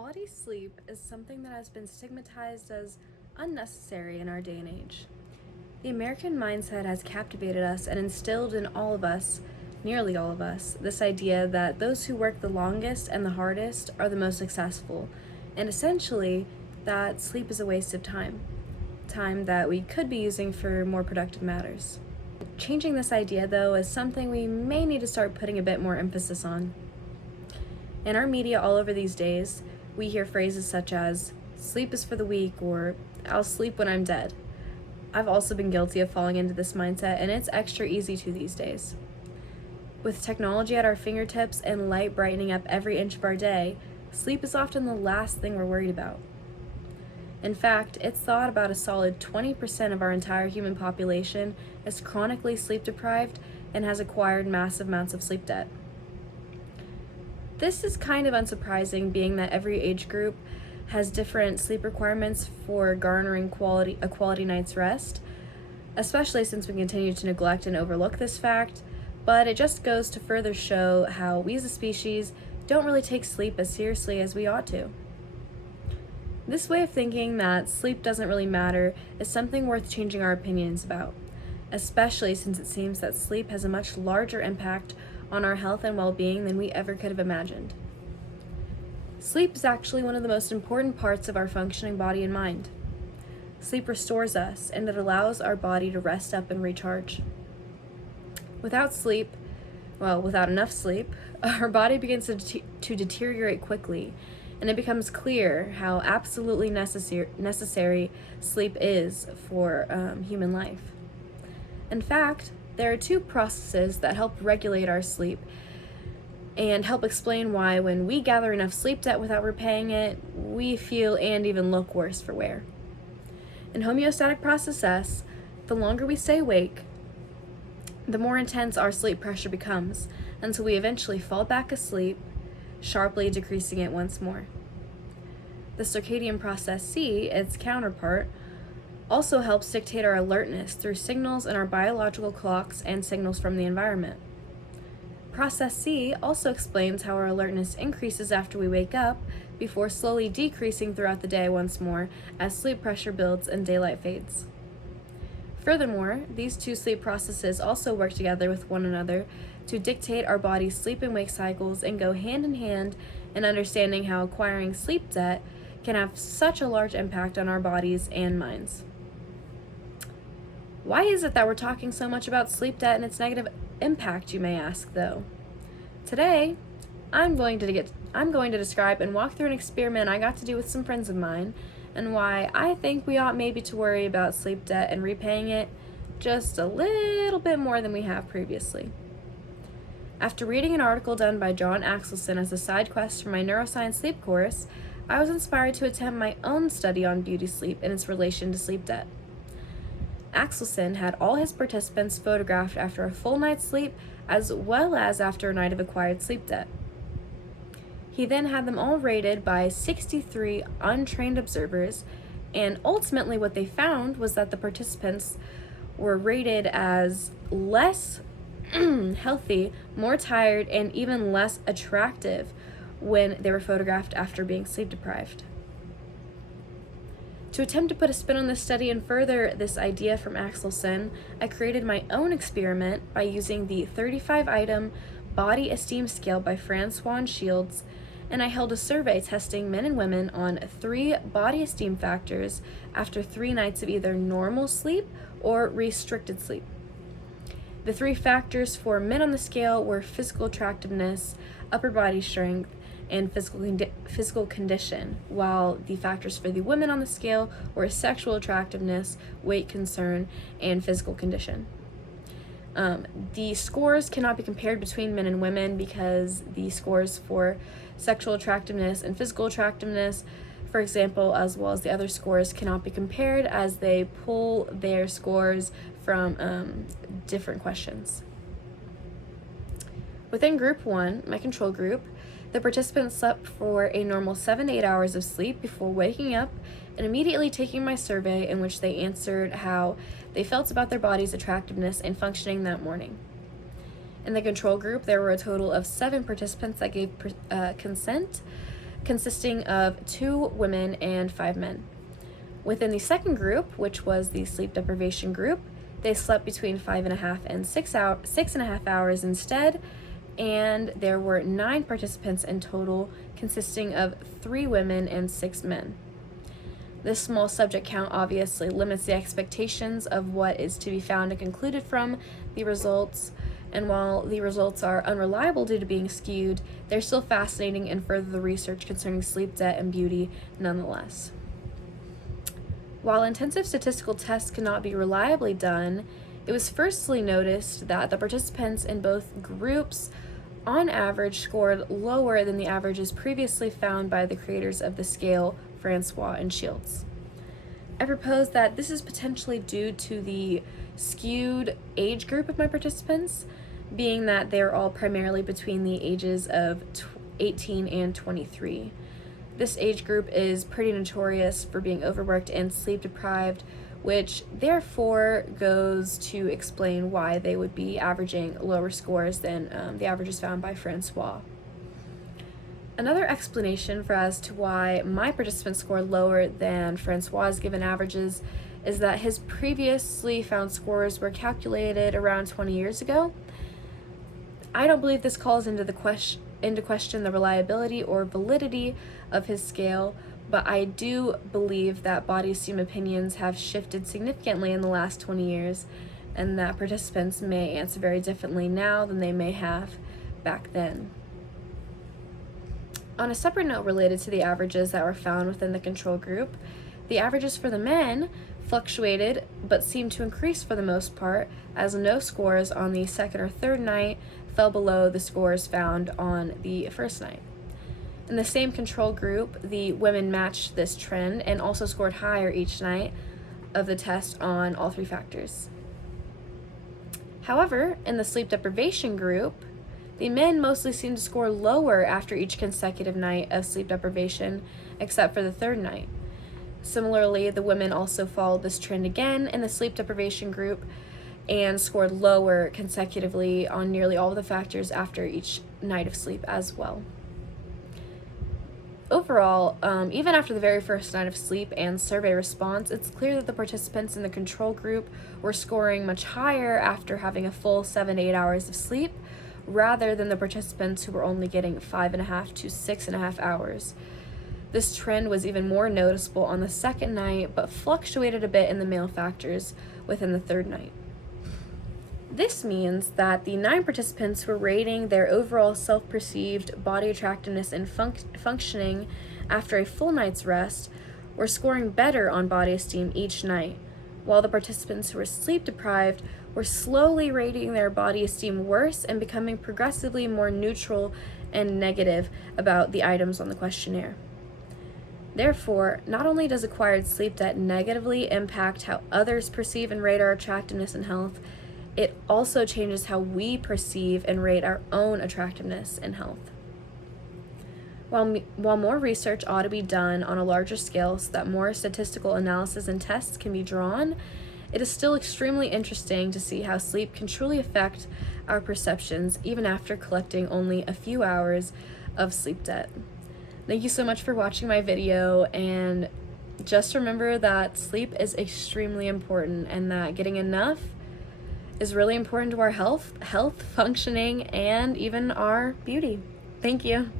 Quality sleep is something that has been stigmatized as unnecessary in our day and age. The American mindset has captivated us and instilled in all of us, nearly all of us, this idea that those who work the longest and the hardest are the most successful, and essentially that sleep is a waste of time that we could be using for more productive matters. Changing this idea, though, is something we may need to start putting a bit more emphasis on. In our media all over these days, we hear phrases such as, sleep is for the weak, or I'll sleep when I'm dead. I've also been guilty of falling into this mindset, and it's extra easy to these days. With technology at our fingertips and light brightening up every inch of our day, sleep is often the last thing we're worried about. In fact, it's thought about a solid 20% of our entire human population is chronically sleep deprived and has acquired massive amounts of sleep debt. This is kind of unsurprising, being that every age group has different sleep requirements for garnering a quality night's rest, especially since we continue to neglect and overlook this fact, but it just goes to further show how we as a species don't really take sleep as seriously as we ought to. This way of thinking that sleep doesn't really matter is something worth changing our opinions about, especially since it seems that sleep has a much larger impact on our health and well-being than we ever could have imagined. Sleep is actually one of the most important parts of our functioning body and mind. Sleep restores us, and it allows our body to rest up and recharge. Without enough sleep, our body begins to deteriorate quickly, and it becomes clear how absolutely necessary sleep is for human life. In fact, there are two processes that help regulate our sleep and help explain why, when we gather enough sleep debt without repaying it, we feel and even look worse for wear. In homeostatic process S, the longer we stay awake, the more intense our sleep pressure becomes, until we eventually fall back asleep, sharply decreasing it once more. The circadian process C, its counterpart, also helps dictate our alertness through signals in our biological clocks and signals from the environment. Process C also explains how our alertness increases after we wake up, before slowly decreasing throughout the day once more as sleep pressure builds and daylight fades. Furthermore, these two sleep processes also work together with one another to dictate our body's sleep and wake cycles, and go hand in hand in understanding how acquiring sleep debt can have such a large impact on our bodies and minds. Why is it that we're talking so much about sleep debt and its negative impact, you may ask, though? Today, I'm going to describe and walk through an experiment I got to do with some friends of mine, and why I think we ought maybe to worry about sleep debt and repaying it just a little bit more than we have previously. After reading an article done by John Axelson as a side quest for my neuroscience sleep course, I was inspired to attempt my own study on beauty sleep and its relation to sleep debt. Axelson had all his participants photographed after a full night's sleep, as well as after a night of acquired sleep debt. He then had them all rated by 63 untrained observers, and ultimately what they found was that the participants were rated as less healthy, more tired, and even less attractive when they were photographed after being sleep deprived. To attempt to put a spin on this study and further this idea from Axelson, I created my own experiment by using the 35-item body esteem scale by Francois and Shields, and I held a survey testing men and women on 3 body esteem factors after 3 nights of either normal sleep or restricted sleep. The 3 factors for men on the scale were physical attractiveness, upper body strength, and physical condition, while the factors for the women on the scale were sexual attractiveness, weight concern, and physical condition. The scores cannot be compared between men and women, because the scores for sexual attractiveness and physical attractiveness, for example, as well as the other scores, cannot be compared, as they pull their scores from different questions. Within group 1, my control group, the participants slept for a normal 7 to 8 hours of sleep before waking up and immediately taking my survey, in which they answered how they felt about their body's attractiveness and functioning that morning. In the control group, there were a total of 7 participants that gave consent consisting of 2 women and 5 men. Within the second group, which was the sleep deprivation group, they slept between 5.5 and 6.5 hours instead, and there were 9 participants in total, consisting of 3 women and 6 men. This small subject count obviously limits the expectations of what is to be found and concluded from the results, and while the results are unreliable due to being skewed, they're still fascinating and further the research concerning sleep debt and beauty nonetheless. While intensive statistical tests cannot be reliably done, it was firstly noticed that the participants in both groups on average scored lower than the averages previously found by the creators of the scale, Francois and Shields. I propose that this is potentially due to the skewed age group of my participants, being that they're all primarily between the ages of 18 and 23. This age group is pretty notorious for being overworked and sleep deprived, which therefore goes to explain why they would be averaging lower scores than the averages found by Francois. Another explanation for as to why my participants scored lower than Francois' given averages is that his previously found scores were calculated around 20 years ago. I don't believe this calls into question the reliability or validity of his scale, but I do believe that body esteem opinions have shifted significantly in the last 20 years, and that participants may answer very differently now than they may have back then. On a separate note related to the averages that were found within the control group, the averages for the men fluctuated but seemed to increase for the most part, as no scores on the second or third night fell below the scores found on the first night. In the same control group, the women matched this trend and also scored higher each night of the test on all 3 factors. However, in the sleep deprivation group, the men mostly seemed to score lower after each consecutive night of sleep deprivation, except for the third night. Similarly, the women also followed this trend again in the sleep deprivation group and scored lower consecutively on nearly all of the factors after each night of sleep as well. Overall, even after the very first night of sleep and survey response, it's clear that the participants in the control group were scoring much higher after having a full 7 to 8 hours of sleep, rather than the participants who were only getting 5.5 to 6.5 hours. This trend was even more noticeable on the second night, but fluctuated a bit in the male factors within the third night. This means that the 9 participants who were rating their overall self-perceived body attractiveness and functioning after a full night's rest were scoring better on body esteem each night, while the participants who were sleep deprived were slowly rating their body esteem worse and becoming progressively more neutral and negative about the items on the questionnaire. Therefore, not only does acquired sleep debt negatively impact how others perceive and rate our attractiveness and health, it also changes how we perceive and rate our own attractiveness and health. While more research ought to be done on a larger scale so that more statistical analysis and tests can be drawn, it is still extremely interesting to see how sleep can truly affect our perceptions even after collecting only a few hours of sleep debt. Thank you so much for watching my video, and just remember that sleep is extremely important and that getting enough is really important to our health, functioning, and even our beauty. Thank you.